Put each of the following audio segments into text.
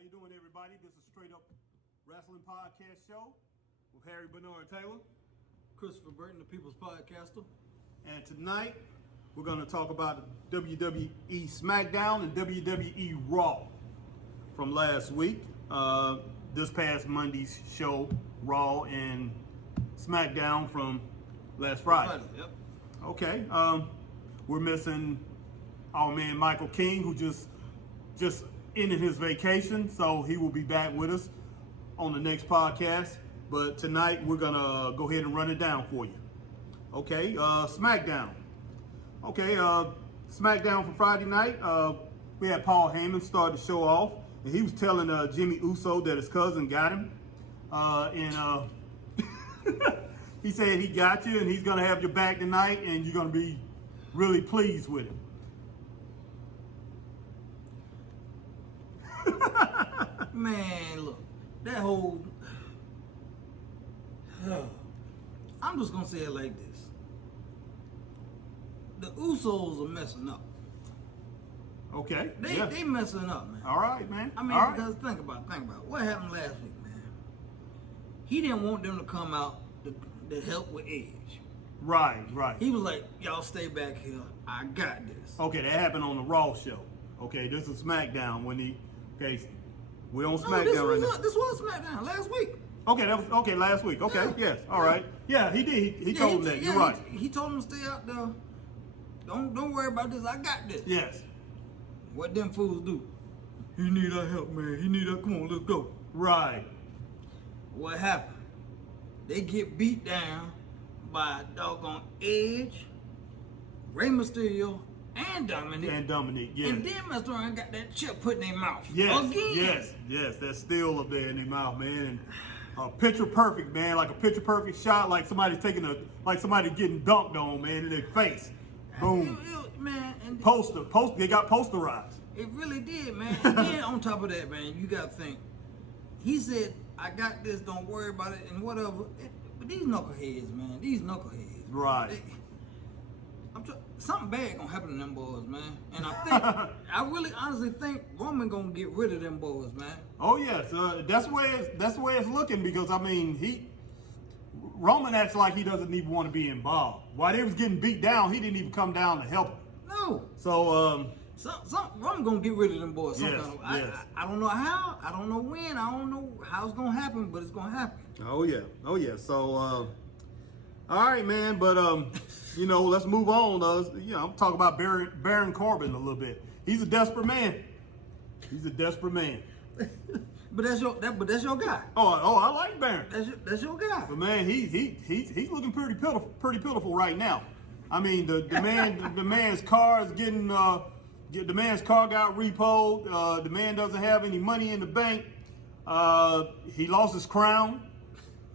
How you doing, everybody? This is Straight Up Wrestling Podcast Show with Harry Bernard Taylor, Christopher Burton, the People's Podcaster. and tonight we're going to talk about the WWE SmackDown and WWE Raw from last week. This past Monday's show, Raw and SmackDown from last Friday. Yep. Okay, we're missing our man Michael King, who just ended his vacation, so he will be back with us on the next podcast. But tonight we're gonna go ahead and run it down for you. Okay, SmackDown. Okay, SmackDown for Friday night. We had Paul Heyman start the show off, and he was telling Jimmy Uso that his cousin got him, and he said he got you, and he's gonna have your back tonight, and you're gonna be really pleased with him. Man, look, that whole... I'm just going to say it like this. The Usos are messing up. Okay. They messing up, man. All right, man. I mean, all right. because think about it. What happened last week, man? He didn't want them to come out to help with Edge. Right. He was like, y'all stay back here. I got this. Okay, that happened on the Raw show. Okay, this is SmackDown when he... Okay, we're on SmackDown right now. This was SmackDown last week. Okay, that was okay last week. Okay, Yeah. yes, all right. Yeah, he did. He told him that. You're right. He told him to stay out there. Don't worry about this. I got this. Yes. What them fools do? He need our help, man. He need our... Come on, let's go. Right. What happened? They get beat down by doggone Edge, Rey Mysterio, and Dominic. And Dominic, yes. And then messed around and got that chip put in their mouth. Yes, Again. yes. That's still up there in their mouth, man. And picture perfect, man. Like a picture perfect shot, like somebody's somebody getting dunked on, man, in their face. Boom. Man, and Poster. They got posterized. it really did, man. And then on top of that, man, you got to think. He said, I got this, don't worry about it, and whatever. But these knuckleheads, man, Right. Something bad gonna happen to them boys, man. And I think, I really honestly think Roman gonna get rid of them boys, man. Oh yes, that's the way it's looking, because I mean Roman acts like he doesn't even want to be involved. While they was getting beat down, he didn't even come down to help them. No. So Roman gonna get rid of them boys. Yes, Yes. I don't know how. I don't know when. I don't know how it's gonna happen, but it's gonna happen. Oh yeah. So all right, man. But let's move on. I'm talking about Baron Corbin a little bit. He's a desperate man. But that's your guy. Oh, I like Baron. That's your guy. But man, he's looking pretty pitiful right now. I mean, the man's car is getting the man's car got repoed. The man doesn't have any money in the bank. He lost his crown.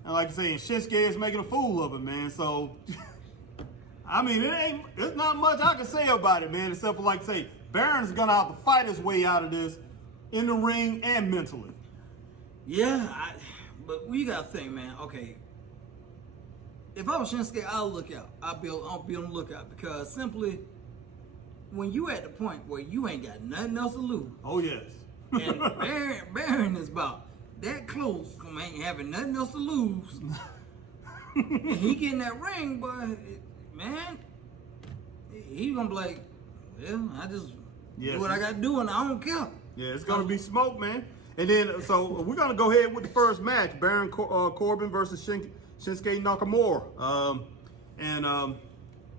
And like I say, Shinsuke is making a fool of him, man. So, I mean, there's not much I can say about it, man, except for like I say, Baron's gonna have to fight his way out of this in the ring and mentally. Yeah, but you gotta think, man. Okay, if I was Shinsuke, I'll look out. I'll be on the lookout, because simply, when you at the point where you ain't got nothing else to lose. Oh yes. And Baron is about that close from ain't having nothing else to lose. And he get in that ring, but man, he gonna be like, well, I just do what I gotta do, and I don't care. Yeah, it's gonna be smoke, man. And then, so we're gonna go ahead with the first match: Baron Corbin versus Shinsuke Nakamura.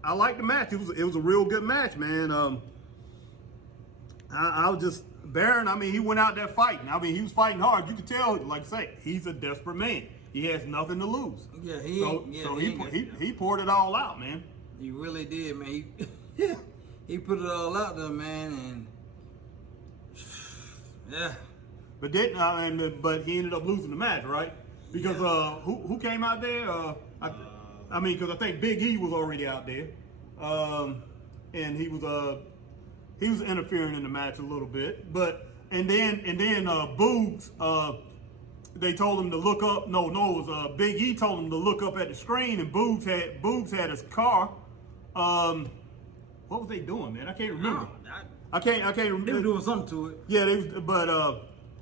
I like the match. It was a real good match, man. I was just Baron. I mean, he went out there fighting. I mean, he was fighting hard. You could tell, like I say, he's a desperate man. He has nothing to lose. Yeah, he poured it all out, man. He really did, man. He put it all out there, man, and yeah. But but he ended up losing the match, right? Because who came out there? I mean, because I think Big E was already out there, and he was interfering in the match a little bit. But and then Boogs, they told him to look up. No, it was Big E told him to look up at the screen, and Boogs had his car. What was they doing, man? I can't remember. I can't remember. They were doing something to it. Yeah,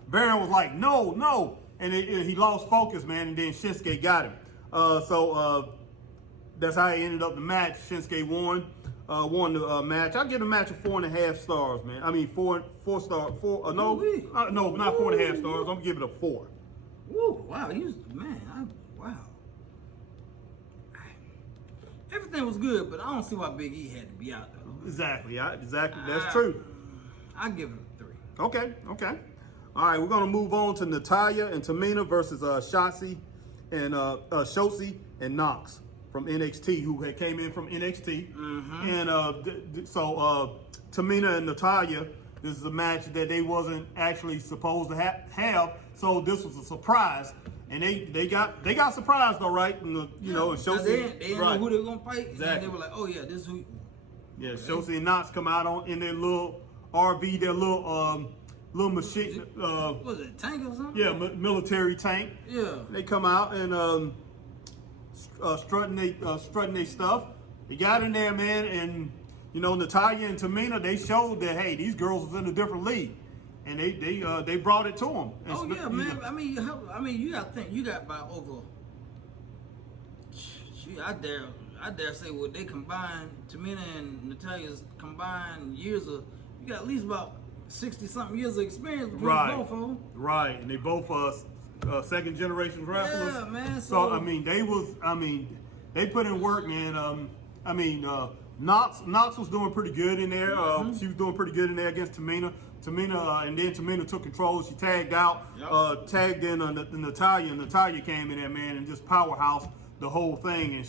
Baron was like, no. And he lost focus, man, and then Shinsuke got him. That's how he ended up the match. Shinsuke won the match. I'll give the match a 4.5 stars, man. I mean, four star. No, not 4.5 stars. I'm gonna give it a 4. Woo, wow, wow. Everything was good, but I don't see why Big E had to be out there. Exactly. That's true. I give it a 3. Okay. All right, we're gonna move on to Natalya and Tamina versus Shotzi and Knox from NXT, who had came in from NXT. Mm-hmm. And so Tamina and Natalya, this is a match that they wasn't actually supposed to have. So this was a surprise, and they got surprised, all right. And and Shotzi, they didn't know who they were gonna fight. Exactly. And they were like, oh yeah, this is who. Yeah, Shotzi and Knox come out in their little RV, their little machine. Was it a tank or something? Yeah, military tank. Yeah. They come out and strutting their stuff. They got in there, man, and Natalya and Tamina, they showed that hey, these girls was in a different league, and they brought it to them. Oh yeah, man. I mean, you gotta think. You got about over. I dare say what they combined, Tamina and Natalya's combined years of. You got at least about 60-something years of experience between both of them. Right, and they both second generation wrestlers. Yeah, man. So they put in work, man. Knox was doing pretty good in there. She was doing pretty good in there against Tamina. And then Tamina took control. She tagged out, tagged in Natalya. And Natalya came in there, man, and just powerhouse the whole thing. And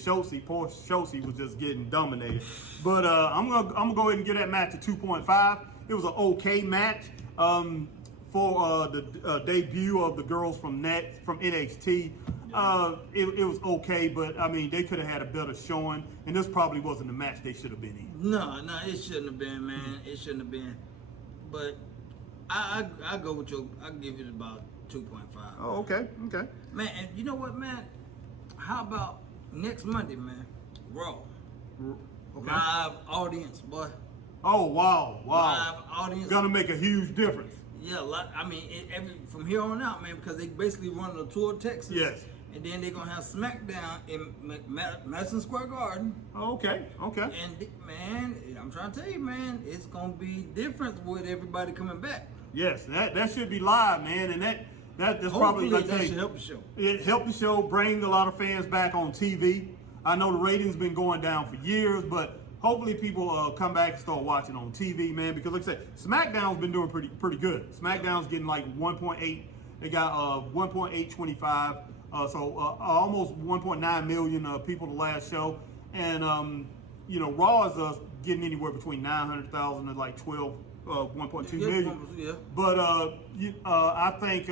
poor Shotzi was just getting dominated. But I'm gonna go ahead and give that match a 2.5. It was an okay match for the debut of the girls from NXT. It was okay, but I mean they could have had a better showing, and this probably wasn't the match they should have been in. No, it shouldn't have been, man. It shouldn't have been. But I go with I give it about 2.5. Oh, okay. Man, and you know what, man? How about next Monday, man? Raw. Okay. Live audience, boy. Oh, wow. Live audience. Gonna make a huge difference. Yeah, from here on out, man, because they basically running a tour of Texas. Yes. And then they're going to have SmackDown in Madison Square Garden. Oh, okay. And, man, I'm trying to tell you, man, it's going to be different with everybody coming back. Yes, that should be live, man. And that's probably that should help the show. It helped the show, bring a lot of fans back on TV. I know the ratings been going down for years, but hopefully people come back and start watching on TV, man. Because like I said, SmackDown's been doing pretty good. SmackDown's getting like 1.8. They got 1.825. So almost 1.9 million people the last show, and Raw is getting anywhere between 900,000 and like 1.2 million. Yeah. But I think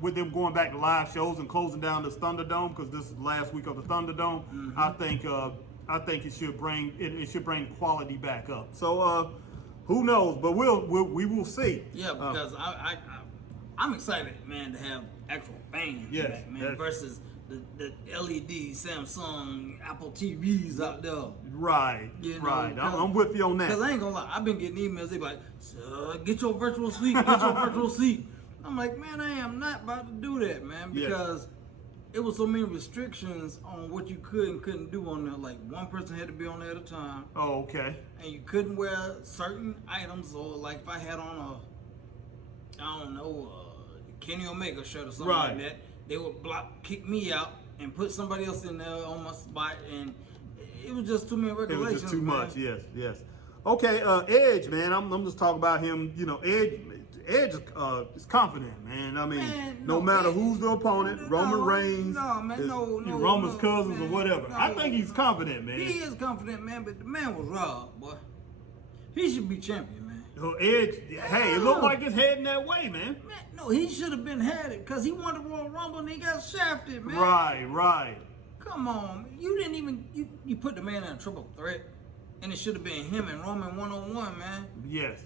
with them going back to live shows and closing down the Thunderdome, because this is the last week of the Thunderdome, I think it should bring quality back up. So who knows? But we will see. Yeah, because I'm excited, man, to have actual fans back, man, versus the LED, Samsung, Apple TVs out there. Right, right. I'm with you on that. Because I ain't gonna lie, I've been getting emails, they be like, get your virtual seat, get your virtual seat. I'm like, man, I am not about to do that, man, because it was so many restrictions on what you could and couldn't do on there. Like, one person had to be on there at a time. Oh, okay. And you couldn't wear certain items, or like if I had on Kenny Omega shirt or something like that, they would kick me out and put somebody else in there on my spot, and it was just too many regulations. It was just too much. Yes. Okay, Edge, man. I'm just talking about him. Edge is confident, man. I mean, no matter who's the opponent, Roman Reigns, Roman's cousins or whatever. I think he's confident, man. He is confident, man. But the man was robbed, boy. He should be champion, man. Edge, hey, it looked like it's heading that way, man. No, he should have been had it because he won the Royal Rumble and he got shafted, man. Right. Come on, you didn't even you put the man in a triple threat, and it should have been him and Roman 1-on-1, man. Yes.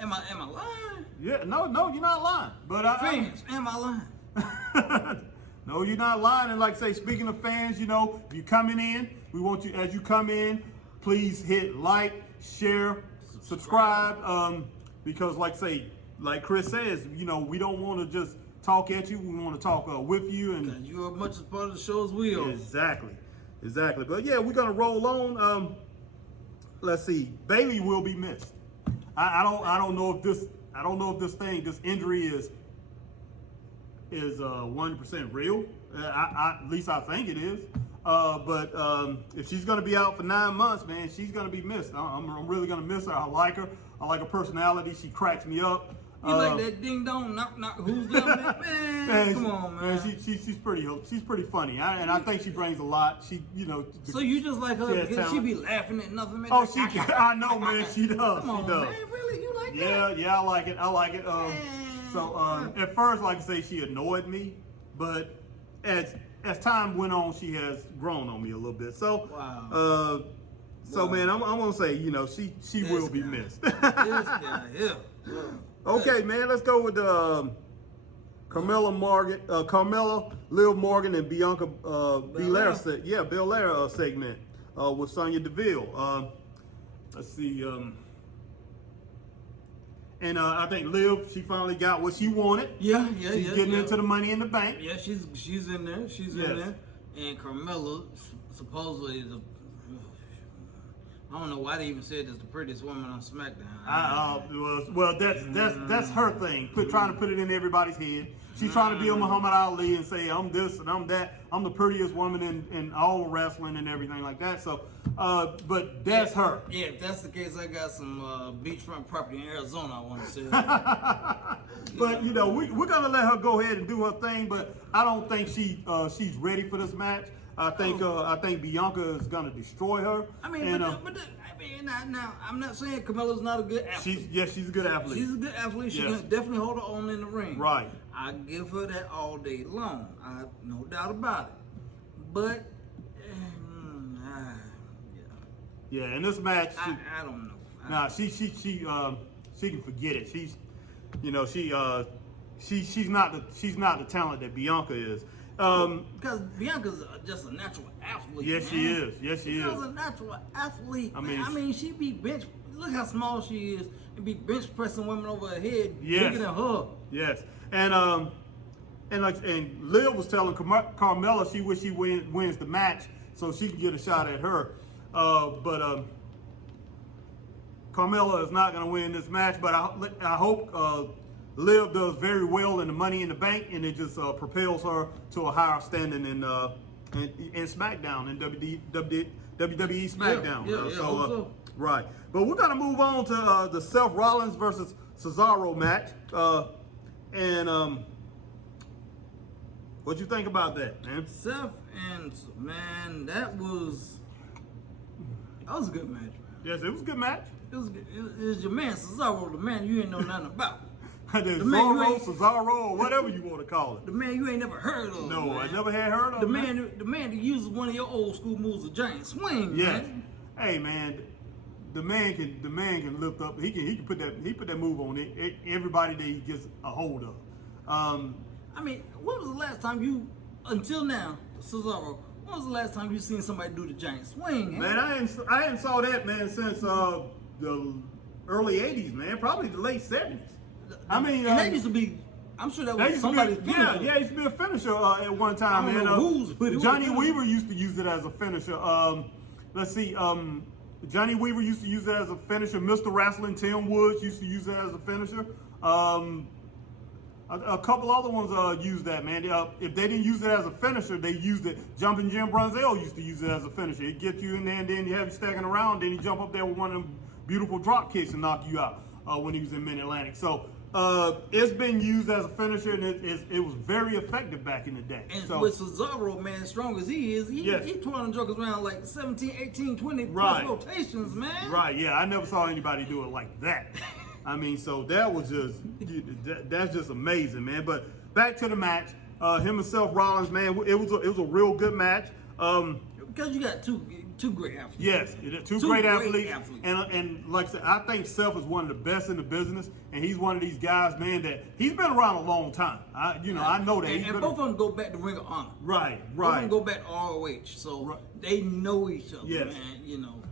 Am I lying? Yeah, no, you're not lying. But fans, am I lying? No, you're not lying. And like I say, speaking of fans, if you're coming in, we want you, as you come in, please hit like, share, subscribe, because like I say, like Chris says, you know, we don't want to just talk at you. We want to talk with you, and you're as much as part of the show as we are. Exactly. But yeah, we're gonna roll on. Let's see. Bailey will be missed. I don't know if this injury is 100% real. At least I think it is. But if she's gonna be out for 9 months, man, she's gonna be missed. I'm really gonna miss her. I like her. I like her personality. She cracks me up. You like that ding dong knock knock who's there, man? Come on, man. She's pretty funny, and I think she brings a lot. So you just like her because she be laughing at nothing, man. Oh, I know, man. She does. Come on, she does. Man, really, you like that? Yeah, I like it. So at first, like I say, she annoyed me, but as time went on, she has grown on me a little bit. So, wow. Man, I'm gonna say, you know, she will be missed. This guy, yeah. Okay, man, let's go with Carmella, Liv Morgan, and Bianca Belair segment with Sonya Deville. Let's see. And I think Liv, she finally got what she wanted. She's getting into the Money in the Bank. Yeah, she's in there. She's in there. And Carmella supposedly is I don't know why they even said this the prettiest woman on SmackDown. Well, that's her thing. Trying to put it in everybody's head. She's trying to be a Muhammad Ali and say I'm this and I'm that. I'm the prettiest woman in all wrestling and everything like that. So, but that's her. Yeah, if that's the case, I got some beachfront property in Arizona I want to sell. But you know, we're gonna let her go ahead and do her thing. But I don't think she's ready for this match. I think Bianca is gonna destroy her. I mean, now I'm not saying Carmella's not a good athlete. She's a good athlete. She's a good athlete. She can definitely hold her own in the ring. Right. I give her that all day long. No doubt about it. But yeah, in this match, I don't know. She can forget it. She's not the talent that Bianca is. Because Bianca's just a natural athlete. Yes, she is. Yes, she is. She's a natural athlete. I mean, she be bench. Look how small she is, and be bench pressing women over her head, yes. bigger than her. Yes, and Liv was telling Carmella she wish she wins the match so she can get a shot at her. But Carmella is not going to win this match. But I hope Liv does very well in the Money in the Bank, and it just propels her to a higher standing in SmackDown, in WWE SmackDown. So. Right. But we're going to move on to the Seth Rollins versus Cesaro match. What you think about that, man? Seth and man, that was a good match, man. Yes, it was a good match. It was good. It was your man Cesaro, the man you ain't know nothing about. Cesaro, or whatever you want to call it. The man you ain't never heard of. No, man. I never had heard of the man. The man that uses one of your old school moves, a giant swing. Yes. Man. Hey, man. The man can lift up. He can put that move on it. Everybody that he gets a hold of. I mean, when was the last time until now, Cesaro? When was the last time you seen somebody do the giant swing? Man, I hadn't saw that, man, since the early '80s, man. Probably the late '70s. And that used to be. I'm sure that was somebody's finisher. Yeah, it used to be a finisher at one time, man. Johnny Weaver used to use it as a finisher. Let's see. Johnny Weaver used to use it as a finisher. Mr. Wrestling, Tim Woods used to use it as a finisher. A couple other ones used that, man. If they didn't use it as a finisher, they used it. Jumping Jim Brunzell used to use it as a finisher. It gets you in there, and then you have you stacking around, then you jump up there with one of them beautiful drop kicks and knock you out when he was in Mid-Atlantic. So it's been used as a finisher, and it was very effective back in the day. And with Cesaro, man, as strong as he is, he twirling jokers around like 17, 18, 20 plus rotations, man. Right, yeah. I never saw anybody do it like that. I mean, so that was that's just amazing, man. But back to the match, him and Seth Rollins, man, it was a real good match. Because you got two great athletes. Yes, two great athletes. And like I said, I think Seth is one of the best in the business, and he's one of these guys, man, that he's been around a long time. I know that. And both of them go back to Ring of Honor. Right. Both of them go back to ROH, so they know each other, man.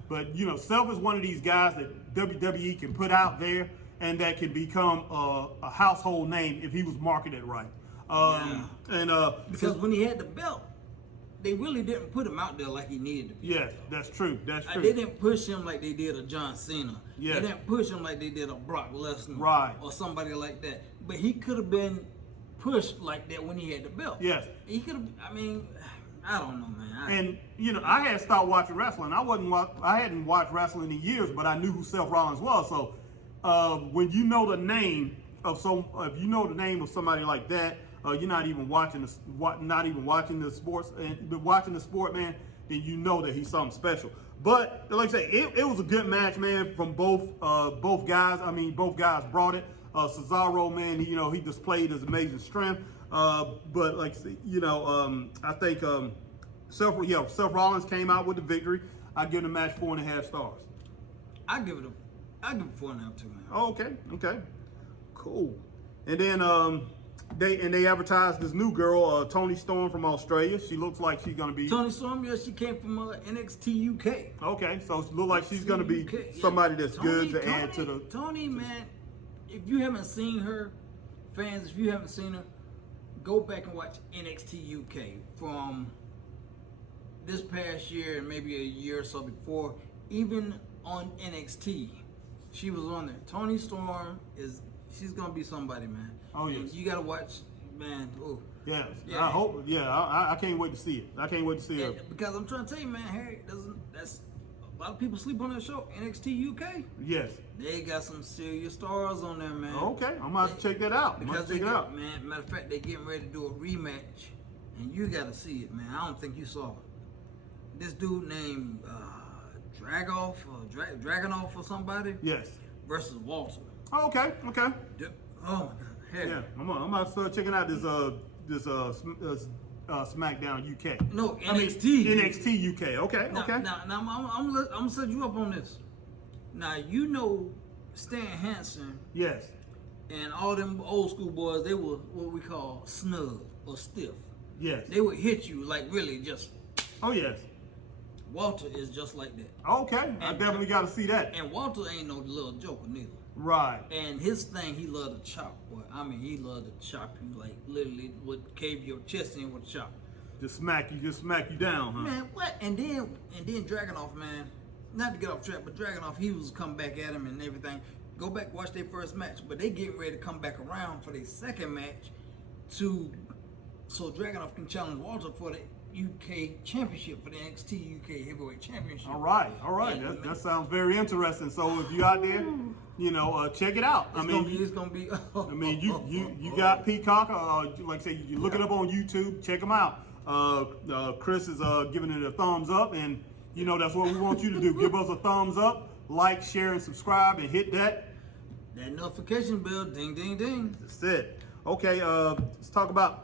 But Seth is one of these guys that WWE can put out there. and that can become a household name if he was marketed right. And because when he had the belt, they really didn't put him out there like he needed to be. yes, that's true. That's true. They didn't push him like they did a John Cena. Yes. They didn't push him like they did a Brock Lesnar, Right. or somebody like that. But he could have been pushed like that when he had the belt. Yes. He could have. I mean, I don't know, man. And you know, I had stopped watching wrestling. I hadn't watched wrestling in years, but I knew who Seth Rollins was. So when you know the name of somebody like that, you're not even watching the sports and watching the sport, man. Then you know that he's something special. But like I say, it was a good match, man, from both guys. I mean, both guys brought it. Cesaro, man, he displayed his amazing strength. But like I think Seth Rollins came out with the victory. I give the match 4.5 stars. I give it 4.5 too, man. Oh, okay, cool. And then they advertised this new girl, Toni Storm from Australia. She looks like she's gonna be Toni Storm. Yeah, she came from NXT UK. Okay, so it looks like she's gonna be somebody that's good to add to the. Toni, man, if you haven't seen her, fans, if you haven't seen her, go back and watch NXT UK from this past year and maybe a year or so before. Even on NXT, she was on there. Toni Storm she's gonna be somebody, man. Oh yes. And you gotta watch, man. Oh. Yes. Yeah. I hope. Yeah. I can't wait to see it. I can't wait to see it. Because I'm trying to tell you, man, Harry, that's a lot of people sleep on that show. NXT UK. Yes. They got some serious stars on there, man. Okay, I'm gonna have to check that out. Because man, matter of fact, they getting ready to do a rematch, and you got to see it, man. I don't think you saw it. This dude named Dragoff or somebody. Yes. Versus Walter. Oh, okay. Oh my God. Harry. Yeah. I'm gonna start checking out this SmackDown UK. No, NXT. I mean, NXT UK. Okay. Now, okay. Now, I'm gonna set you up on this. Now, you know Stan Hansen. Yes. And all them old school boys, they were what we call snug or stiff. Yes. They would hit you like really just. Oh yes. Walter is just like that. Okay. I definitely got to see that. And Walter ain't no little joker neither. Right. And his thing, he loved to chop, boy. I mean, he loved to chop you like literally would cave your chest in with a chop. Just smack you down, huh? Man, what? And then Dragunov, man. Not to get off track, but Dragunov, he was come back at him and everything. Go back, watch their first match, but they getting ready to come back around for their second match so Dragunov can challenge Walter for the UK Championship, for the NXT UK Heavyweight Championship. All right. That sounds very interesting. So if you out there, check it out. It's gonna be. I mean, you got Peacock. Like I say, you look it up on YouTube. Check them out. Chris is giving it a thumbs up, and that's what we want you to do. Give us a thumbs up, like, share, and subscribe, and hit that notification bell. Ding, ding, ding. That's it. Okay, let's talk about.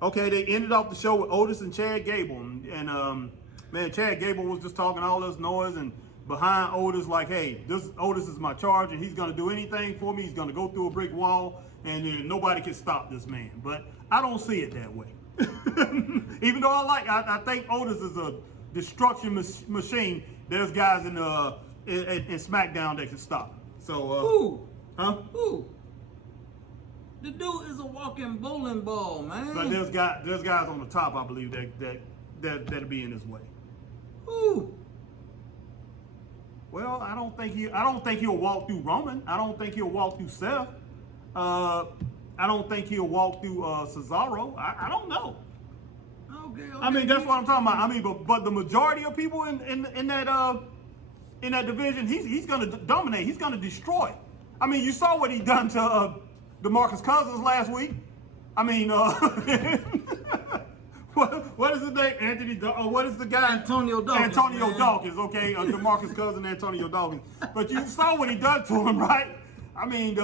Okay, they ended off the show with Otis and Chad Gable, and man, Chad Gable was just talking all this noise, and behind Otis, like, hey, Otis is my charge, and he's gonna do anything for me. He's gonna go through a brick wall, and nobody can stop this man. But I don't see it that way. Even though I think Otis is a destruction machine. There's guys in SmackDown that can stop him. So who? Huh? Who? The dude is a walking bowling ball, man. But there's guys on the top, I believe, that'll be in his way. Who? Well, I don't think he'll walk through Roman. I don't think he'll walk through Seth. I don't think he'll walk through Cesaro. I don't know. Okay. I mean, that's what I'm talking about. I mean, but the majority of people in that division, he's going to dominate. He's going to destroy. I mean, you saw what he done to DeMarcus Cousins last week. I mean, what is his name? What is the guy? Antonio Dawkins. Antonio Dawkins, okay. DeMarcus Cousins, Antonio Dawkins. But you saw what he done to him, right? I mean,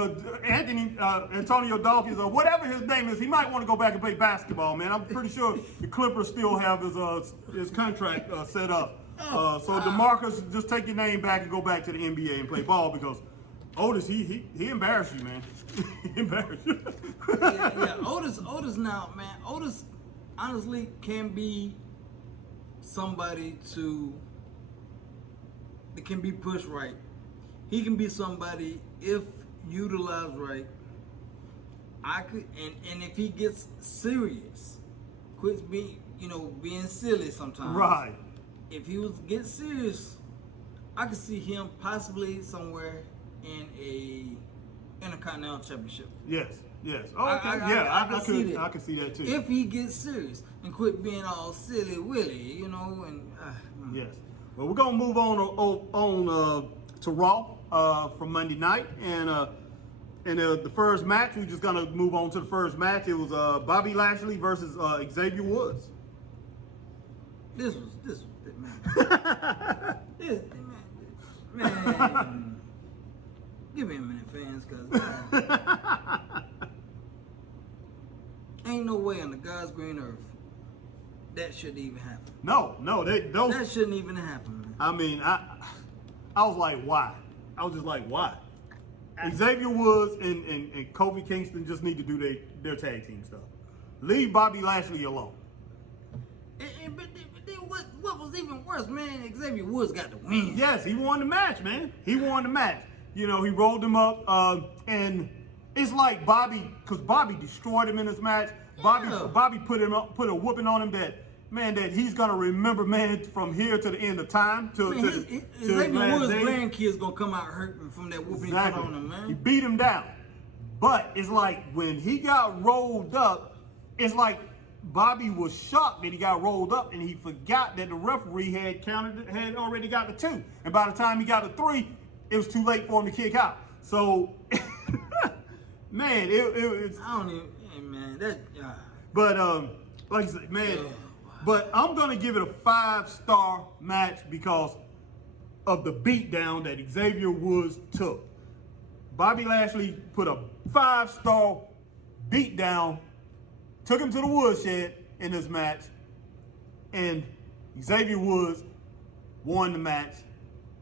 Antonio Dawkins, or whatever his name is, he might want to go back and play basketball, man. I'm pretty sure the Clippers still have his contract set up. So DeMarcus, just take your name back and go back to the NBA and play ball, because Otis, he embarrassed you, man. He embarrassed you. yeah. Otis now, man. Otis honestly can be somebody that can be pushed right. He can be somebody if utilized right, I could, and if he gets serious, quits being silly sometimes. Right. If he was to get serious, I could see him possibly somewhere in a Intercontinental Championship. Yes. Yes. Oh, I okay. I could see that too. If he gets serious and quit being all silly willy, Yes. Well, we're gonna move on to Raw from Monday night, and the first match. We're just gonna move on to the first match. It was Bobby Lashley versus Xavier Woods. This was man. Man. Give me a minute, fans, cause ain't no way on the God's green earth that shouldn't even happen. No, That shouldn't even happen, man. I mean, I was like, why? I was just like, why? Xavier Woods and Kofi Kingston just need to do their tag team stuff. Leave Bobby Lashley alone. But then what was even worse, man? Xavier Woods got the win. Yes, he won the match, man. He won the match. He rolled him up, and it's like Bobby, because Bobby destroyed him in this match. Bobby put a whooping on him that he's gonna remember, man, from here to the end of time. Xavier Woods' grandkids gonna come out hurting from that whooping he put on him, man. He beat him down, but it's like when he got rolled up, it's like Bobby was shocked that he got rolled up, and he forgot that the referee had already got the 2, and by the time he got the 3, it was too late for him to kick out. So, man, it's. I don't even, hey, man, that. But like I said, man, but I'm gonna give it a 5-star match because of the beatdown that Xavier Woods took. Bobby Lashley put a 5-star beatdown, took him to the woodshed in this match, and Xavier Woods won the match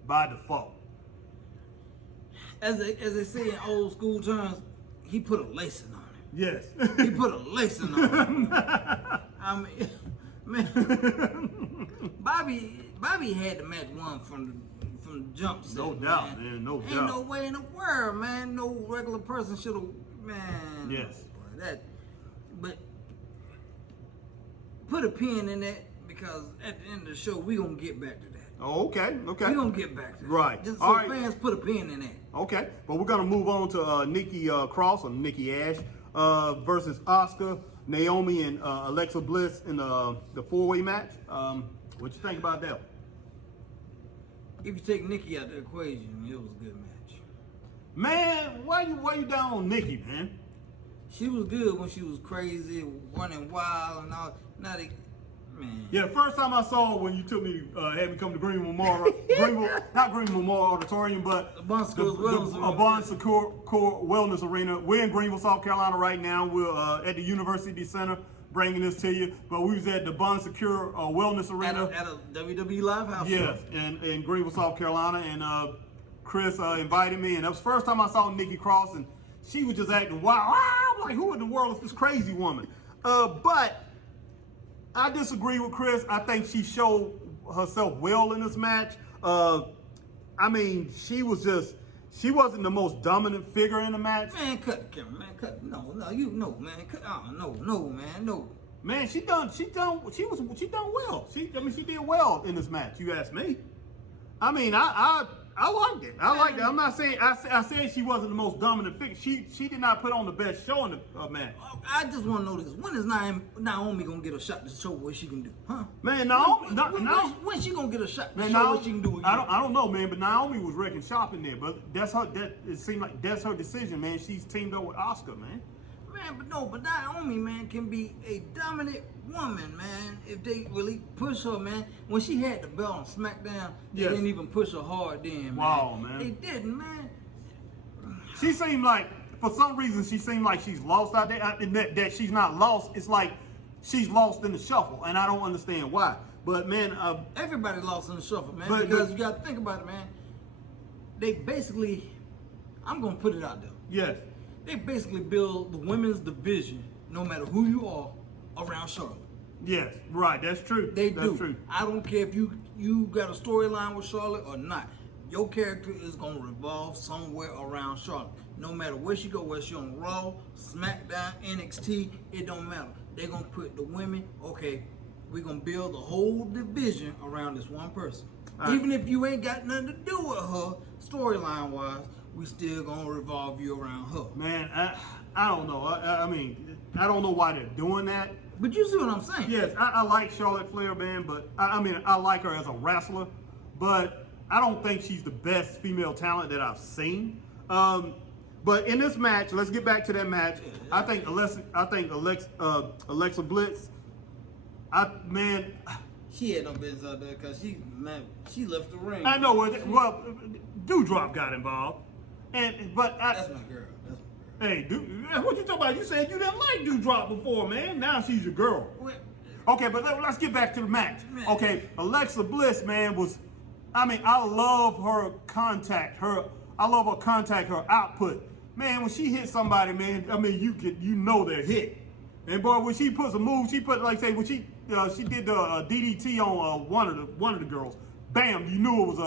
by default. As they say in old school terms, he put a lacing on him. Yes. He put a lacing on him. I mean, man, Bobby had the match won from the jump set. No doubt, man. No doubt. Ain't no way in the world, man. No regular person should have, man. Yes. But put a pin in that because at the end of the show we gonna get back to that. Oh, okay. We gonna get back to that. Right. Just all so right. fans put a pin in that. Okay, but we're gonna move on to Nikki Cross or Nikki Ash versus Asuka, Naomi, and Alexa Bliss in the 4-way match. What you think about that? If you take Nikki out of the equation, it was a good match. Man, why you down on Nikki, man? She was good when she was crazy, running wild and all. Now they, man. Yeah, the first time I saw her when you took me, had me come to Greenville Memorial, not Greenville Memorial Auditorium, but Bon Secours Wellness Arena. We're in Greenville, South Carolina right now. We're at the University Center bringing this to you. But we was at the Bon Secours Wellness Arena. At a WWE Live house. Yes, in Greenville, South Carolina. And Chris invited me, and that was the first time I saw Nikki Cross, and she was just acting wild. I'm like, who in the world is this crazy woman? But I disagree with Chris. I think she showed herself well in this match. I mean, she wasn't the most dominant figure in the match. Man, cut the camera, man. Cut. No, you know, man. Cut. No, man, no. Man, she done well. She did well in this match. You ask me. I mean, I liked it. I liked it. I'm not saying I said she wasn't the most dominant figure. She did not put on the best show in the match. I just want to know this: when is Naomi gonna get a shot to show what she can do? Huh? Man, Naomi. When she gonna get a shot to man, show what she can do? Again? I don't know, man. But Naomi was wrecking shop in there. But it seemed like that's her decision, man. She's teamed up with Asuka, man. Man, but Naomi, man, can be a dominant woman, man, if they really push her, man. When she had the belt on SmackDown, they didn't even push her hard then, man. Wow, man. They didn't, man. She seemed like, for some reason, she seemed like she's lost out there. That she's not lost. It's like she's lost in the shuffle, and I don't understand why. But, man. Everybody lost in the shuffle, man, because you got to think about it, man. They basically, I'm going to put it out there. Yes. They basically build the women's division, no matter who you are, around Charlotte. Yes, right. That's true. That's do. True. I don't care if you got a storyline with Charlotte or not. Your character is gonna revolve somewhere around Charlotte. no matter where she go, whether she on Raw, SmackDown, NXT, it don't matter. They're gonna put the women, okay, we're gonna build a whole division around this one person. Even if you ain't got nothing to do with her, storyline wise, we still gonna revolve you around her. Man, I don't know. I mean, I don't know why they're doing that. But you see what I'm saying? Yes, I like Charlotte Flair, man, but I mean, I like her as a wrestler, but I don't think she's the best female talent that I've seen. But in this match, let's get back to that match. I think Alexa Bliss. She had no business out there because she left the ring. I know. Well, Doudrop got involved, that's my girl. That's my girl. Hey, what you talking about? You said you didn't like Doudrop before, man. Now she's your girl. Okay, but let's get back to the match. Man. Okay, Alexa Bliss, man, I love her contact. I love her contact, her output. Man, when she hits somebody, man, I mean, you know they're hit. And boy, when she puts a move, she did the DDT on one of the girls. Bam, you knew it was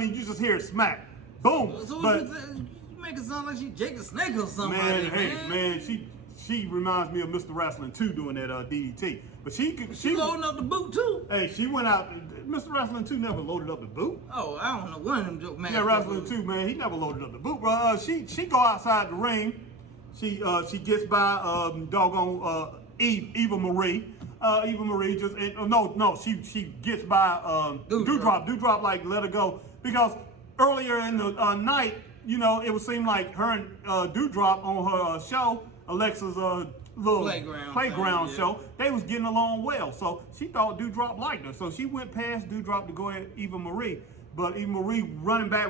you just hear it smack. Boom. So but you make it sound like she Jake the Snake or something. Man, she reminds me of Mr. Wrestling 2 doing that DDT. But she loading up the boot too. Hey, she went out. Mr. Wrestling 2 never loaded up the boot. Oh, I don't know one of them joke man. Yeah, Wrestling 2, man, he never loaded up the boot, bro. She go outside the ring. She gets by Eva Marie. Eva Marie she gets by Doudrop. Doudrop like let her go because earlier in the night, it would seem like her and Doudrop on her show, Alexa's little playground show, they was getting along well. So she thought Doudrop liked her. So she went past Doudrop to go at Eva Marie. But Eva Marie running back.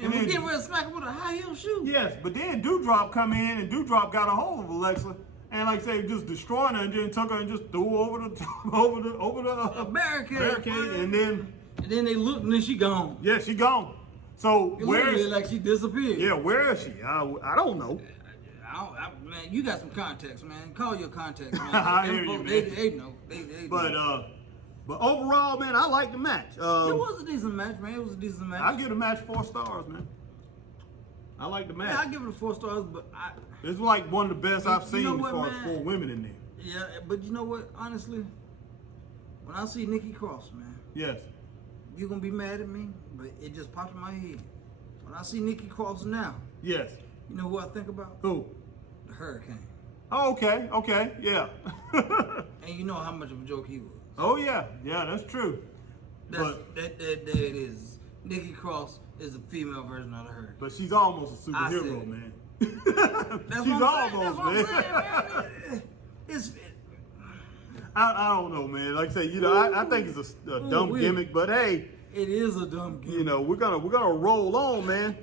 And we get ready to smack her with a high heel shoe. Yes, but then Doudrop come in and Doudrop got a hold of Alexa and like I say, just destroying her and then took her and just threw her over the barricade. And then they looked and then she gone. Yeah, she gone. So where is like she disappeared. Yeah, where is she? I don't know. Man, you got some contacts, man. Call your contacts, man. I hear you, man. They know. They But overall, man, I like the match. It was a decent match, man. It was a decent match. I give the match 4 stars, man. I like the match. Yeah, I give it 4 stars, but it's like one of the best I've seen as far as man? 4 women in there. Yeah, but you know what? Honestly, when I see Nikki Cross, man. Yes. You're gonna be mad at me, but it just popped in my head. When I see Nikki Cross now. Yes. You know who I think about? Who? The Hurricane. Oh, okay, yeah. And you know how much of a joke he was. Oh yeah, that's true. There it is. Nikki Cross is a female version of the Hurricane. But she's almost a superhero, man. She's almost, man. I don't know, man. Like I say, I think it's a dumb gimmick, but hey, it is a dumb gimmick. We're gonna roll on, man.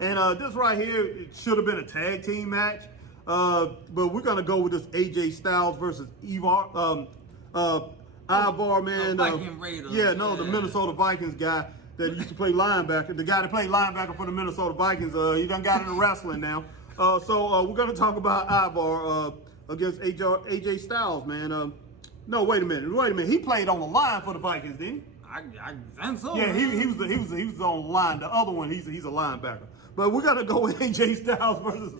And this right here, it should have been a tag team match, but we're gonna go with this AJ Styles versus Ivar, man. Viking Raiders. The Minnesota Vikings guy that used to play linebacker. The guy that played linebacker for the Minnesota Vikings. He done got into wrestling now. So we're gonna talk about Ivar against AJ Styles, man. No, wait a minute. He played on the line for the Vikings, didn't he? I think so. Yeah, he was on the line. The other one, he's a linebacker. But we're gonna go with AJ Styles versus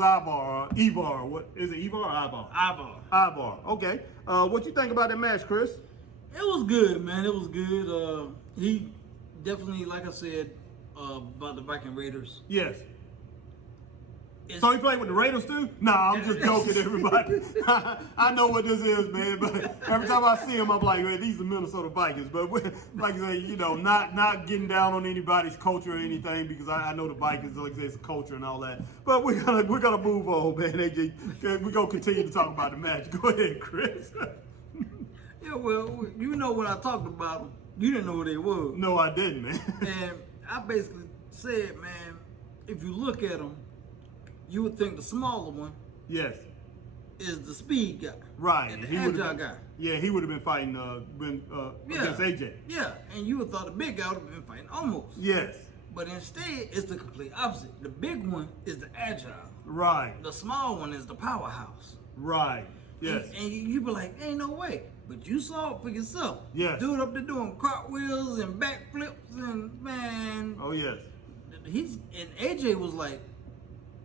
Ivar. Ivar. What is it? Ivar or Ivar? Ivar. Okay. What you think about that match, Chris? It was good, man. It was good. He definitely, like I said, about the Viking Raiders. Yes. So he played with the Raiders too? Nah, I'm just joking, everybody. I know what this is, man. But every time I see him, I'm like, man, these are Minnesota Vikings. But like I say, not getting down on anybody's culture or anything because I know the Vikings, like I say, it's a culture and all that. But we're gonna move on, man. AJ, we're gonna continue to talk about the match. Go ahead, Chris. Yeah, well, when I talked about them, you didn't know who they were. No, I didn't, man. And I basically said, man, if you look at them, you would think the smaller one yes is the speed guy. Right. And the agile guy. Yeah, he would have been fighting against AJ. Yeah, and you would have thought the big guy would have been fighting almost. Yes. But instead, it's the complete opposite. The big one is the agile. Right. The small one is the powerhouse. Right. Yes. And you be like, ain't no way. But you saw it for yourself. Yes. Dude up there doing cartwheels and backflips and, man. Oh, yes. and AJ was like,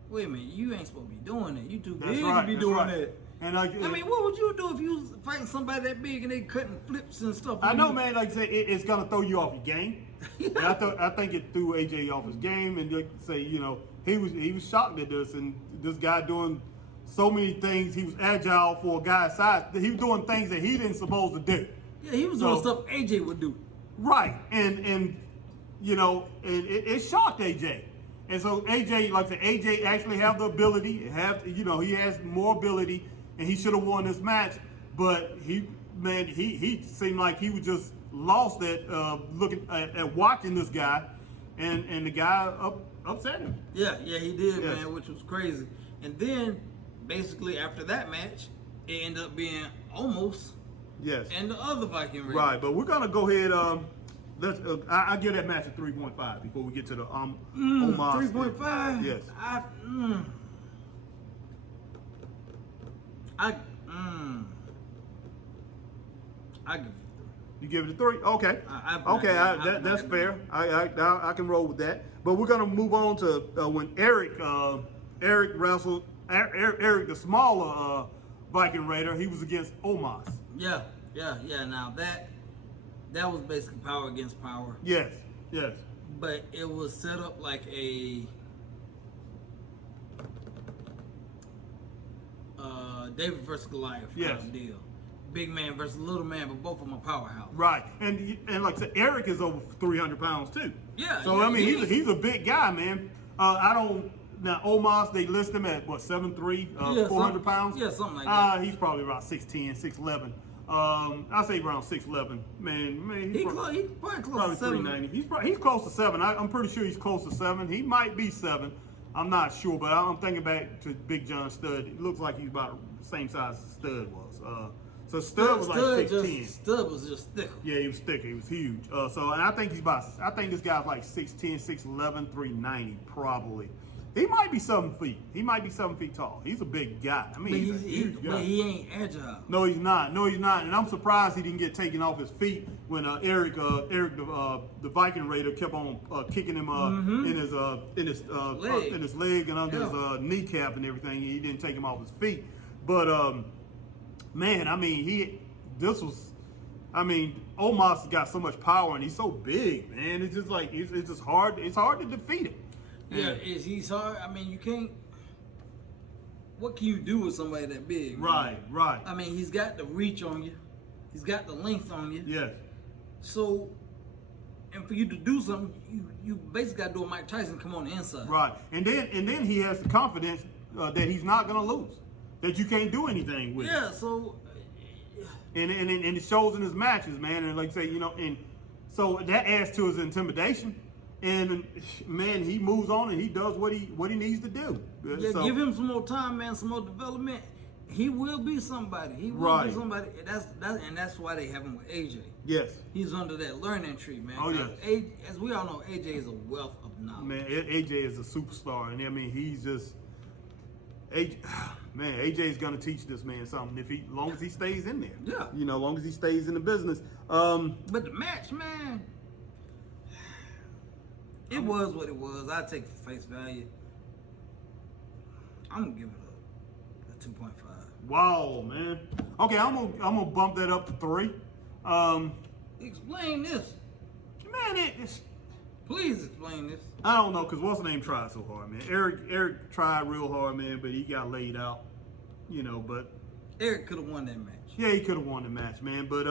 wait a minute, you ain't supposed to be doing that. You too big right, to be that's doing right. that. And like, I mean, what would you do if you was fighting somebody that big and they cutting flips and stuff? I know, man. Like I say, it's gonna throw you off your game. Yeah. And I think it threw AJ off his game, and like say, you know, he was shocked at this, and this guy doing so many things. He was agile for a guy's size. He was doing things that he didn't supposed to do. Yeah, he was doing stuff AJ would do. Right, and you know, and it shocked AJ. And so AJ, like I said, AJ actually have the ability, he has more ability, and he should have won this match. But he seemed like he was just lost at looking at watching this guy, and the guy upset him. Yeah, he did, Yes. man, which was crazy. And then, basically, after that match, it ended up being almost Yes. and the other Viking Raiders. Right, but we're gonna go ahead. I give that match a 3.5 before we get to the Omos. 3.5. Yes. I give it You give it a 3. Okay. That's fair. I can roll with that. But we're gonna move on to when Eric wrestled. Eric, the smaller Viking Raider, he was against Omos. Yeah. Now that was basically power against power. Yes. But it was set up like a David versus Goliath kind of deal. Big man versus little man, but both of them are powerhouse. Right, and like I said, Eric is over 300 pounds too. Yeah. So I mean, he's a big guy, man. Now Omos, they list him at what 7'3", 400 pounds. Yeah, something like that. He's probably about 6'10", 6'11". I say around 6'11". Man, He's probably close probably to 7. 390. He's close to 7. I'm pretty sure he's close to 7. He might be 7. I'm not sure, but I'm thinking back to Big John Studd. It looks like he's about the same size as Studd was. So Studd was like 6'10". Studd was just thicker. Yeah, he was thicker. He was huge. And I think this guy's like 6'10", 6'11", 390 probably. He might be 7 feet. He might be 7 feet tall. He's a big guy. I mean, he's a huge guy. But he ain't agile. No, he's not. And I'm surprised he didn't get taken off his feet when Eric, the Viking Raider, kept on kicking him in his leg and under his kneecap and everything. He didn't take him off his feet. But man, I mean, Omos has got so much power and he's so big, man. It's just like it's just hard. It's hard to defeat him. Yeah, he's hard. I mean, you can't. What can you do with somebody that big? Right. I mean, he's got the reach on you. He's got the length on you. Yes. So, and for you to do something, you basically got to do a Mike Tyson, come on the inside. Right. And then he has the confidence that he's not going to lose. That you can't do anything with. Yeah. So. And it shows in his matches, man. And like I say, and so that adds to his intimidation. And man, he moves on and he does what he needs to do. Yeah, so, give him some more time, man, some more development. He will be somebody. He will be somebody. And that's why they have him with AJ. Yes. He's under that learning tree, man. Oh yes. As we all know, AJ is a wealth of knowledge. Man, AJ is a superstar, and I mean he's just AJ's gonna teach this man something as long as he stays in there. Yeah. As long as he stays in the business. But the match, man. It was what it was. I take it for face value. I'm gonna give it a 2.5. Wow, man. Okay, I'm gonna bump that up to 3. Explain this. Man, Please explain this. I don't know, cause what's the name tried so hard, man. Eric tried real hard, man, but he got laid out. But Eric could have won that match. yeah, he could have won the match, man. But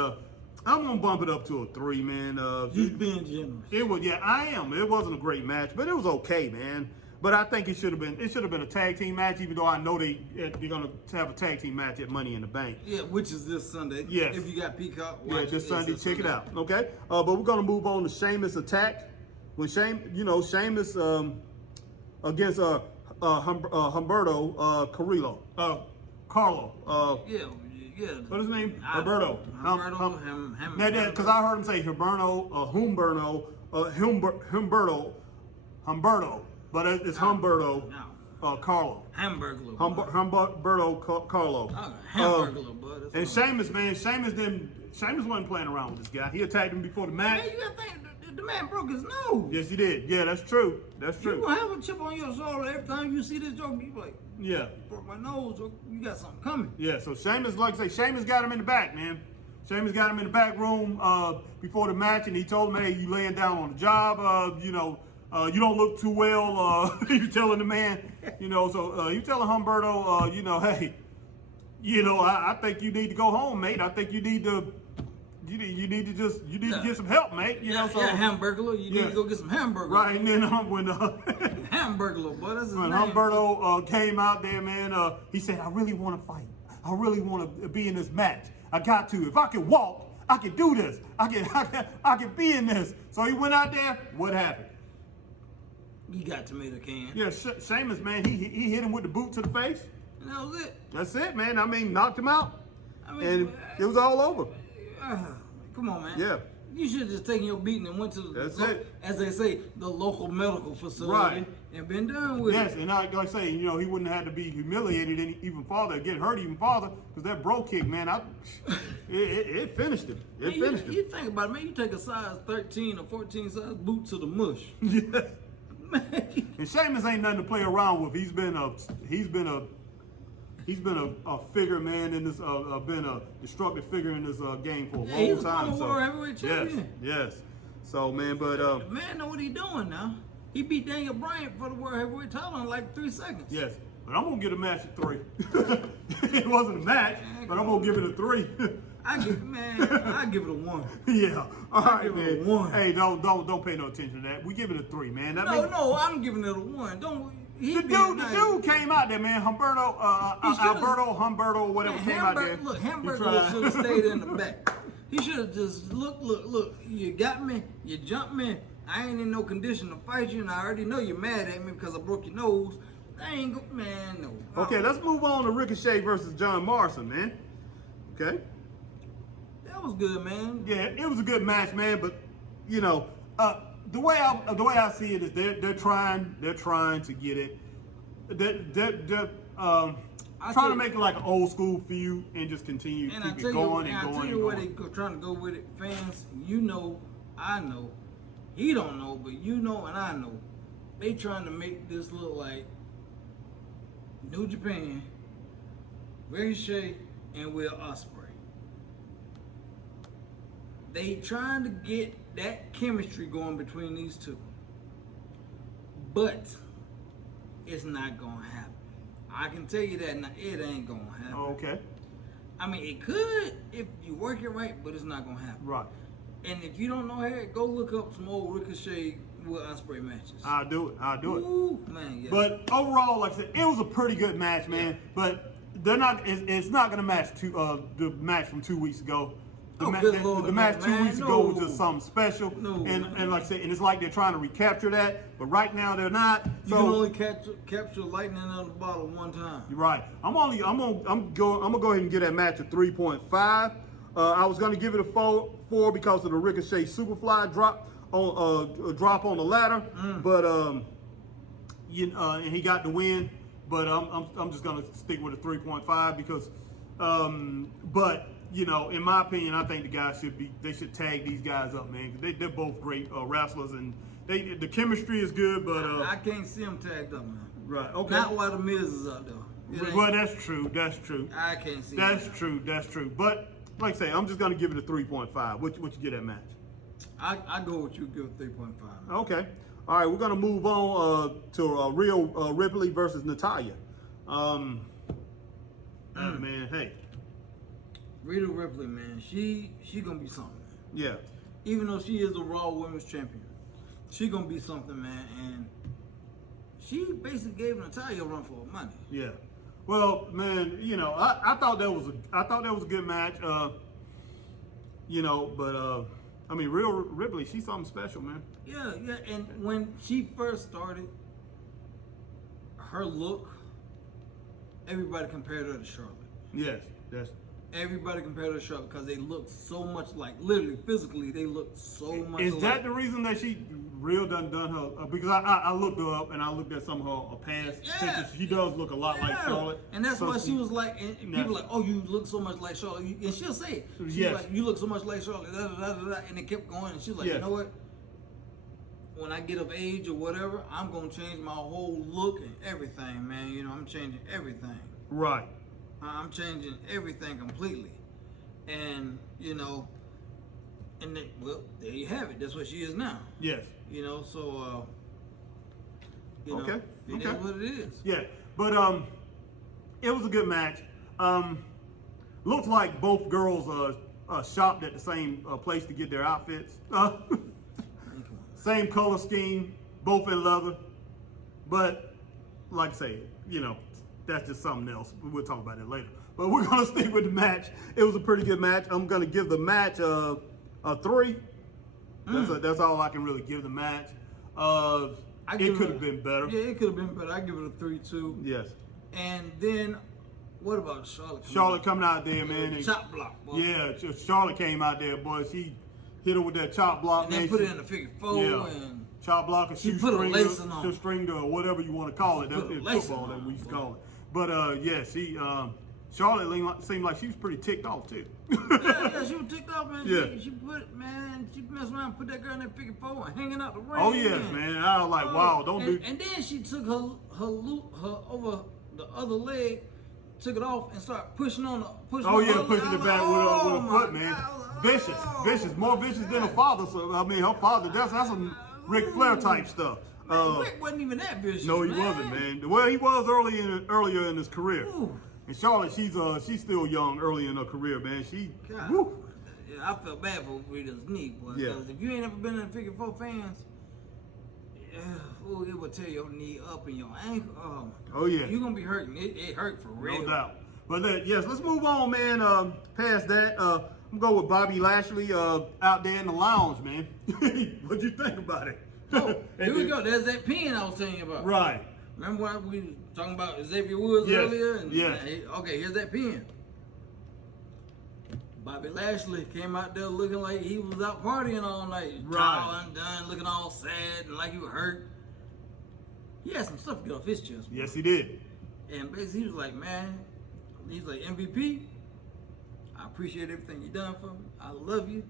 I'm gonna bump it up to a 3, man. He's being generous. It was, yeah, I am. It wasn't a great match, but it was okay, man. But I think it should have been a tag team match, even though I know they're gonna have a tag team match at Money in the Bank. Yeah, which is this Sunday. Yes. If you got Peacock, Yeah, watch this it. Sunday, It's check it Sunday. out. Okay, but we're gonna move on to Sheamus attack. When Sheamus against Humberto Carlo. Yeah. What's his name? Humberto. Because I heard him say Humberto, but it's Humberto Carlo. Hamburglar. Humberto Carlo. Hamburglar, bud. And Sheamus, man, Sheamus wasn't playing around with this guy. He attacked him before the match. Man, you gotta think, The man broke his nose. Yes, he did. Yeah, that's true. That's You true. gonna have a chip on your shoulder every time you see this joke. You like, Yeah. you broke my nose, joke. You got something coming. Yeah, so Sheamus, like I say, Sheamus got him in the back, man. Sheamus got him in the back room before the match, and he told him, hey, you laying down on the job, you don't look too well. He was telling the man, so he was telling Humberto, hey, I think you need to go home, mate. I think you need to get some help, mate. Hamburglar. You need to go get some hamburger. Right, and then when Hamburglar, boy, that's his when name. Humberto came out there, man, he said, I really want to fight. I really want to be in this match. I got to. If I can walk, I can do this. I can be in this. So he went out there. What happened? He got tomato can. Yeah, Sheamus, man, he hit him with the boot to the face. And that was it. That's it, man. I mean, knocked him out. I mean, And it was all over. Come on, man. Yeah. You should have just taken your beating and went to That's as they say, the local medical facility Right. and been done with Yes, it. and like I say, he wouldn't have had to be humiliated even farther, get hurt even farther, because that bro kick, man, it finished him. It finished him. You think about it, man. You take a size 13 or 14 size boot to the mush. Yeah. Man, And Sheamus ain't nothing to play around with. He's been a figure, man, in this been a destructive figure in this game for a long he's a time. former world heavyweight champion. Yes. So, man, but The man know what he doing now. He beat Daniel Bryan for the world heavyweight title in like 3 seconds. yes. But I'm gonna get a match at 3. It wasn't a match, but I'm gonna give it a 3. I give it a 1. Yeah. All right, give it a man. 1. Hey, don't pay no attention to that. We give it a 3, man. That means- No, I'm giving it a 1. The dude came out there, man. Humberto, whatever came out there. Look, He Hamburger tried. should have stayed in the back. He should have just look. You got me. You jumped me. I ain't in no condition to fight you, and I already know you're mad at me because I broke your nose. I ain't go, man. No. Okay, let's move on to Ricochet versus John Morrison, man. Okay. That was good, man. Yeah, it was a good match, man. But the way I see it is they're trying to get it. They're trying to make it like an old school feud and just continue And keep it going and I going tell and you where going. they trying to go with it, fans. I know. He don't know, but you know, and I know. They trying to make this look like New Japan, Ricochet, and Will Ospreay. They trying to get that chemistry going between these two, but it's not gonna happen. I can tell you that it ain't gonna happen. Okay. I mean, it could if you work it right, but it's not gonna happen. Right. And if you don't know how, go look up some old Ricochet Will Ospreay matches. I'll do it. Ooh, man, yeah. But overall, like I said, it was a pretty good match, man. Yeah. But they're not. It's not gonna match the match from 2 weeks ago. Good Lord, The match no, 2 man, weeks ago was no. just something special. No, and man. like I said, and it's like they're trying to recapture that, but right now they're not. You can only capture lightning out of the bottle one time. You're right. I'm gonna go ahead and give that match a 3.5. I was gonna give it a 4 because of the Ricochet Superfly drop on the ladder, but and he got the win. But I'm just gonna stick with a 3.5 because, but in my opinion, I think the guys should tag these guys up, man. 'Cause they're both great wrestlers and the chemistry is good, but I can't see them tagged up, man. right, okay. Not while the Miz is out there. Well, that's true. I can't see That's that. true. That's true. But like I say, I'm just gonna give it a 3.5. What you get that match? I go with you. Give it 3.5. Okay. All right, we're gonna move on to Rhea Ripley versus Natalya. Man, hey, Rhea Ripley, man, she gonna be something, man. yeah, Even though she is the Raw Women's Champion, she gonna be something, man. And she basically gave Natalya a run for her money. yeah. Well, man, I thought that was a good match. But I mean, Rhea Ripley, she's something special, man. Yeah. And when she first started, her look, everybody compared her to Charlotte. Yes, that's. Everybody compared her to Charlotte because they look so much like, literally, physically, they look so much Is alike. that the reason that Real done her? Because I looked her up and I looked at some of her past pictures. She does look a lot like Charlotte. And that's So why she was like, and people like, oh, you look so much like Charlotte. And she'll say it. She's Yes. like, you look so much like Charlotte. Da, da, da, da, da. And it kept going. And she's like, Yes. you know what? when I get of age or whatever, I'm gonna change my whole look and everything, man. You know, I'm changing everything. Right. I'm changing everything completely, and you know, and then, well, there you have it. That's what she is now. Yes. You know, so you know, Okay. it Okay. is what it is. Yeah, but it was a good match. Looks like both girls shopped at the same place to get their outfits. Same color scheme, both in leather. But like I say, you know, that's just something else. We'll talk about it later. But we're gonna stick with the match. It was a pretty good match. I'm gonna give the match a 3. That's all I can really give the match. It could have been better. Yeah, it could have been better. I give it a 3 too. Yes. And then, what about Charlotte? Charlotte coming out there, man. And, chop block, boy. yeah, Charlotte came out there, boy. She hit her with that chop block. And then man. put it in the figure 4 Yeah. and Chop block and she shoe put a string, lacing on. shoe string or whatever you want to call it. That's put a in lacing football on that we used to it, call it. But yeah, she Charlotte seemed like she was pretty ticked off too. yeah, she was ticked off, man. Yeah. She messed around, put that girl in that figure 4 and hanging out the ring. Oh yes, man. I was like, wow, don't do. And then she took her over the other leg, took it off and started pushing on the Oh yeah, pushing it back with oh, a foot, man. Vicious, more vicious than her father. So I mean, her father. That's some Ric Flair type stuff. Man, Rick wasn't even that vicious. No, he wasn't, man. Well, he was earlier in his career. Ooh. And Charlotte, she's still young, early in her career, man. God. Woo. Yeah, I felt bad for Rita's knee, boy. Yeah. Because if you ain't ever been in the figure 4 fans, it will tear your knee up and your ankle. Oh yeah. You're gonna be hurting. It hurt for real. No doubt. But yes, let's move on, man. Past that, I'm gonna go with Bobby Lashley out there in the lounge, man. What'd you think about it? Oh, here we go. There's that pin I was telling you about. Right. Remember when we were talking about Xavier Woods Yes. earlier? And, Yes. Okay, here's that pin. Bobby Lashley came out there looking like he was out partying all night. Right. Towel undone, looking all sad and like he was hurt. He had some stuff to get off his chest. Yes, he did. And basically he was like, man, he's like, MVP, I appreciate everything you done for me. I love you.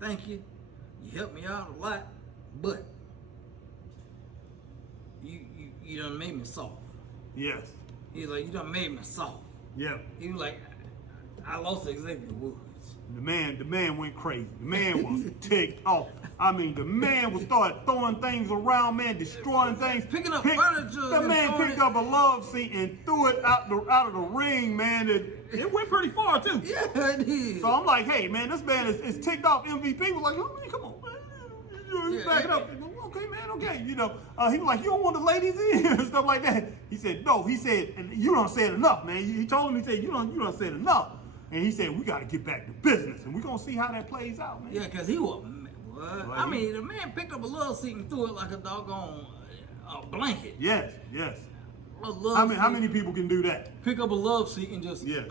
Thank you. You helped me out a lot. But you done made me soft. Yes. He's like, you done made me soft. Yeah. He was like, I lost to Xavier Woods. The man went crazy. The man was ticked off. I mean, the man would start throwing things around, man, destroying things. Picking up furniture. The man picked up a love seat and threw it out of the ring, man. It went pretty far too. Yeah, it is. So I'm like, hey, man, this man is ticked off. MVP was like, oh, man, come on, man. Yeah, Back it up. Okay, man, okay. You know, he was like, you don't want the ladies in and stuff like that. He said, no. He said, you done said enough, man. He told him, he said, you done said enough. And he said, we got to get back to business. And we're going to see how that plays out, man. Yeah, because he was, I mean, the man picked up a love seat and threw it like a doggone blanket. Yes, yes. A love How seat. many people can do that? Pick up a love seat and just, Yeah.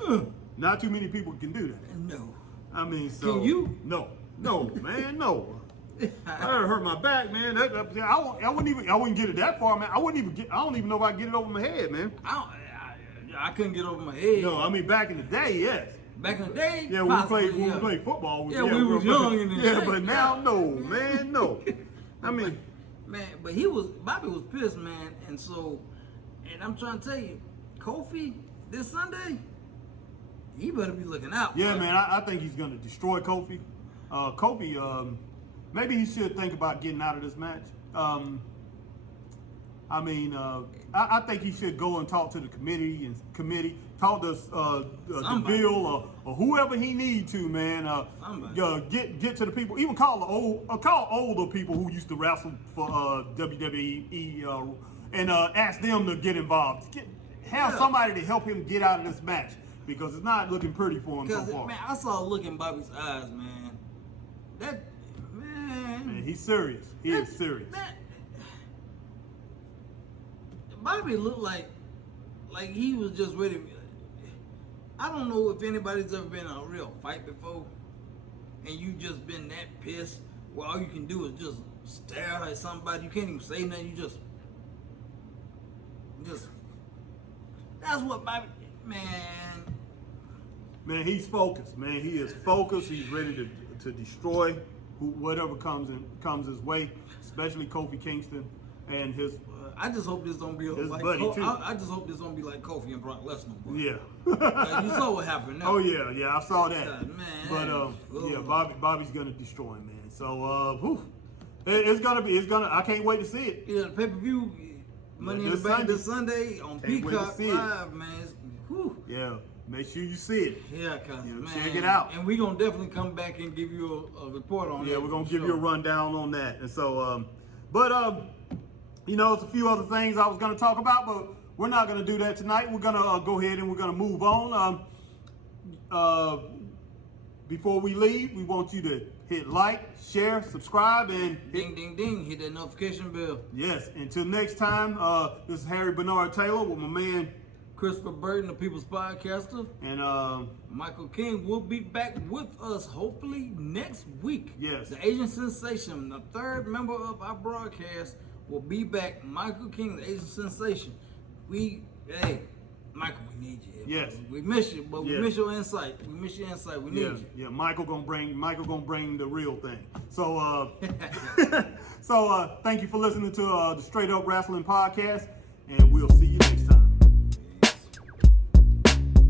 Not too many people can do that. No. I mean, so. Can you? No, man, no. I hurt my back, man. I wouldn't get it that far, man. I don't even know if I can get it over my head, man. I couldn't get over my head. No, I mean back in the day, yes. Back in the day, Yeah, when we played football. Yeah, we was young in the Yeah, day. but now, no, man, no. I mean, man, but Bobby was pissed, man, and I'm trying to tell you, Kofi this Sunday, he better be looking out. yeah, bro. man, I think he's gonna destroy Kofi. Kofi, maybe he should think about getting out of this match. I mean, I think he should go and talk to the committee, talk to DeVille or whoever he need to, man. Get to the people, even call older people who used to wrestle for WWE and ask them to get involved. Have somebody to help him get out of this match because it's not looking pretty for him so far. Man, I saw a look in Bobby's eyes, man. Man, he's serious. He is serious. Bobby looked like he was just ready. I don't know if anybody's ever been in a real fight before, and you just been that pissed. Where all you can do is just stare at somebody. You can't even say nothing. You just. That's what Bobby, man. Man, he's focused. Man, he is focused. He's ready to destroy whatever comes his way. especially Kofi Kingston and his. I just hope this don't be His like buddy, too. I just hope this don't be like Kofi and Brock Lesnar. Bro. Yeah. Like, you saw what happened now. Oh yeah, I saw that. God, man. But yeah, Bobby's gonna destroy him, man. So it's gonna. I can't wait to see it. Yeah, the pay-per-view, Money in the this Bank Sunday. this Sunday on Can't wait to Peacock see it. Live, man. Whew. Yeah, make sure you see it. Yeah, cause Yeah, man, check it out. and we're gonna definitely come back and give you a report on that. Yeah, we're gonna for give you a sure. rundown on that. And so, you know, it's a few other things I was gonna talk about, but we're not gonna do that tonight. We're gonna go ahead and we're gonna move on. Before we leave, we want you to hit like, share, subscribe, and Ding, ding, ding! Hit that notification bell. yes. Until next time, this is Harry Bernard Taylor with my man Christopher Burton, the People's Podcaster. and Michael King will be back with us hopefully next week. Yes. The Asian Sensation, the third member of our broadcast, will be back. Michael King, the Asian Sensation. Hey, Michael, we need you here. Yes. We miss you, but we Yes. miss your insight. We miss your insight. We need you. yeah, Michael gonna bring the real thing. So thank you for listening to the Straight Up Wrestling Podcast, and we'll see you next time.